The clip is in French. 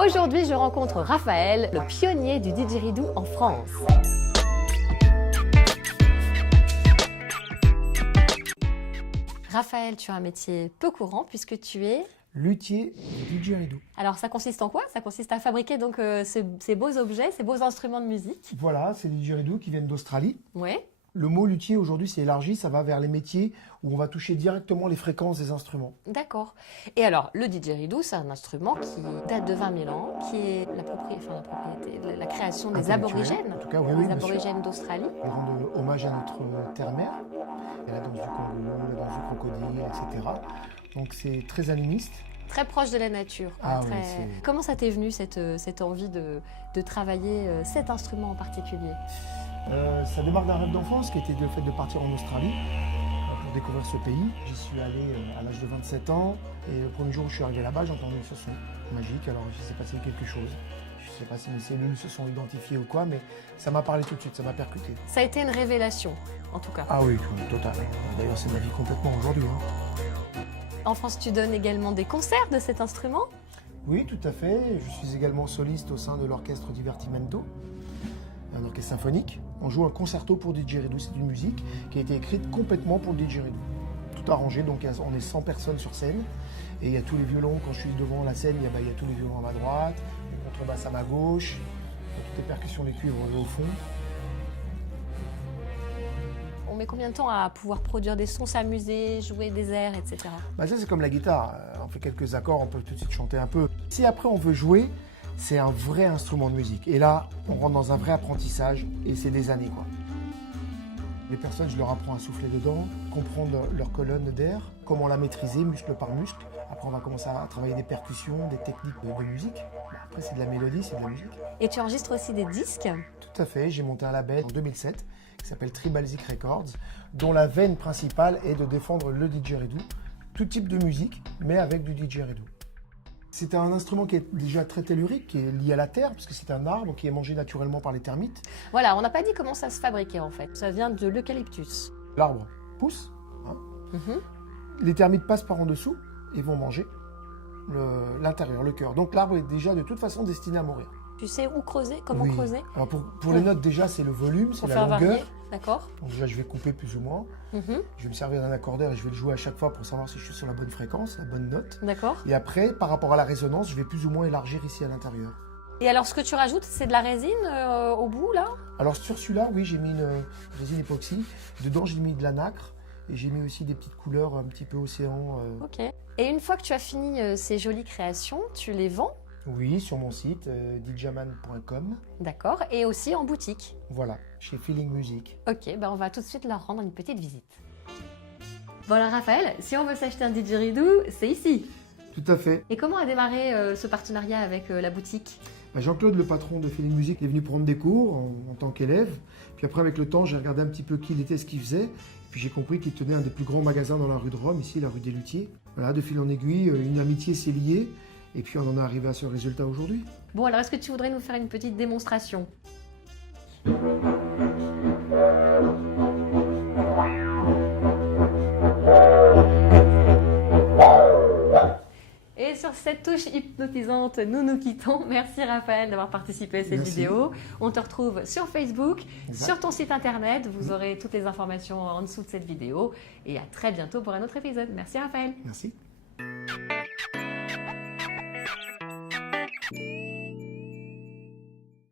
Aujourd'hui, je rencontre Raphaël, le pionnier du didgeridoo en France. Raphaël, tu as un métier peu courant puisque tu es luthier du didgeridoo. Alors, ça consiste en quoi? Ça consiste à fabriquer donc ces beaux objets, ces beaux instruments de musique. Voilà, c'est les didgeridoo qui viennent d'Australie. Ouais. Le mot luthier aujourd'hui s'est élargi, ça va vers les métiers où on va toucher directement les fréquences des instruments. D'accord. Et alors, le didgeridoo, c'est un instrument qui date de 20 000 ans, qui est la création des aborigènes, en tout cas, oui, des aborigènes d'Australie. On rend hommage à notre terre-mère, la danse du kangourou, la danse du crocodile, etc. Donc c'est très animiste. Très proche de la nature. Ah, très... oui, Comment ça t'est venu cette envie de travailler cet instrument en particulier? Ça démarre d'un rêve d'enfance qui était le fait de partir en Australie pour découvrir ce pays. J'y suis allé à l'âge de 27 ans et le premier jour où je suis arrivé là-bas, j'ai entendu ce son magique. Alors il s'est passé quelque chose. Je ne sais pas si mes cellules se sont identifiées ou quoi, mais ça m'a parlé tout de suite, ça m'a percuté. Ça a été une révélation, en tout cas. Ah oui, total. D'ailleurs, c'est ma vie complètement aujourd'hui. En France, tu donnes également des concerts de cet instrument? Oui, tout à fait. Je suis également soliste au sein de l'orchestre Divertimento, un orchestre symphonique. On joue un concerto pour didgeridoo. C'est une musique qui a été écrite complètement pour le didgeridoo. Tout arrangé, donc on est 100 personnes sur scène. Et il y a tous les violons, quand je suis devant la scène, il y a tous les violons à ma droite, les contrebasses à ma gauche, toutes les percussions, les cuivres au fond. On met combien de temps à pouvoir produire des sons, s'amuser, jouer des airs, etc. Ça, c'est comme la guitare. On fait quelques accords, on peut tout de suite chanter un peu. Si après on veut jouer, c'est un vrai instrument de musique. Et là, on rentre dans un vrai apprentissage et c'est des années, quoi. Les personnes, je leur apprends à souffler dedans, comprendre leur colonne d'air, comment la maîtriser muscle par muscle. Après, on va commencer à travailler des percussions, des techniques de musique. Après, c'est de la mélodie, c'est de la musique. Et tu enregistres aussi des disques? Tout à fait. J'ai monté un label en 2007 qui s'appelle Tribalzik Records, dont la veine principale est de défendre le didgeridoo, tout type de musique, mais avec du didgeridoo. C'est un instrument qui est déjà très tellurique, qui est lié à la terre, parce que c'est un arbre qui est mangé naturellement par les termites. Voilà, on n'a pas dit comment ça se fabriquait en fait. Ça vient de l'eucalyptus. L'arbre pousse, les termites passent par en dessous et vont manger l'intérieur, le cœur. Donc l'arbre est déjà de toute façon destiné à mourir. Tu sais où creuser, comment creuser? Alors pour les notes déjà, c'est le volume, c'est la longueur. Varier. D'accord. Donc déjà, je vais couper plus ou moins. Je vais me servir d'un accordeur et je vais le jouer à chaque fois pour savoir si je suis sur la bonne fréquence, la bonne note. D'accord. Et après, par rapport à la résonance, je vais plus ou moins élargir ici à l'intérieur. Et alors, ce que tu rajoutes, c'est de la résine au bout, là? Alors sur celui-là, oui, j'ai mis une résine époxy. Dedans, j'ai mis de la nacre. Et j'ai mis aussi des petites couleurs un petit peu océan. Ok. Et une fois que tu as fini ces jolies créations, tu les vends? Oui, sur mon site, didjaman.com. D'accord. Et aussi en boutique? Voilà, chez Feeling Music. Ok, on va tout de suite leur rendre une petite visite. Voilà Raphaël, si on veut s'acheter un didgeridoo, c'est ici. Tout à fait. Et comment a démarré ce partenariat avec la boutique? Jean-Claude, le patron de Feeling Music, est venu prendre des cours en tant qu'élève. Puis après, avec le temps, j'ai regardé un petit peu qui il était, ce qu'il faisait. Puis j'ai compris qu'il tenait un des plus grands magasins dans la rue de Rome, ici, la rue des Luthiers. Voilà, de fil en aiguille, une amitié s'est liée. Et puis on en est arrivé à ce résultat aujourd'hui. Bon, alors est-ce que tu voudrais nous faire une petite démonstration? Et sur cette touche hypnotisante, nous nous quittons. Merci Raphaël d'avoir participé à cette vidéo. On te retrouve sur Facebook, sur ton site internet. Vous aurez toutes les informations en dessous de cette vidéo. Et à très bientôt pour un autre épisode. Merci Raphaël. Merci.